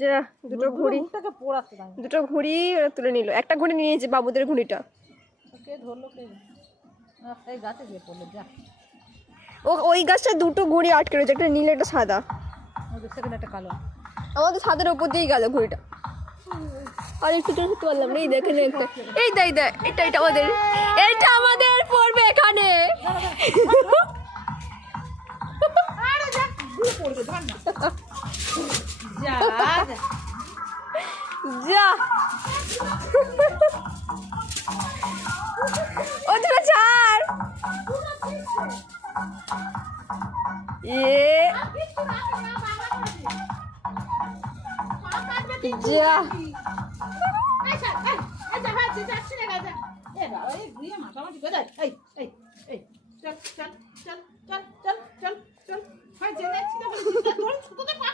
যা দুটো ঘুড়ি তুলে নিল। একটা ঘুড়ি নিয়েছে বাবুদের ঘুড়িটা। ও ওই গাছটা দুটো ঘুড়ি আটকে রয়েছে, একটা নীল একটা সাদা। আমাদের ছাদের ওপর দিয়েই গেল ঘুড়িটা। আর একটু ধরতে পারলাম না। এই দেখেন একটা, এই দেখ দেখ, এটা আমাদের, এটা আমাদের পড়বে এখানে। যা ও দুটো ছাড়। যা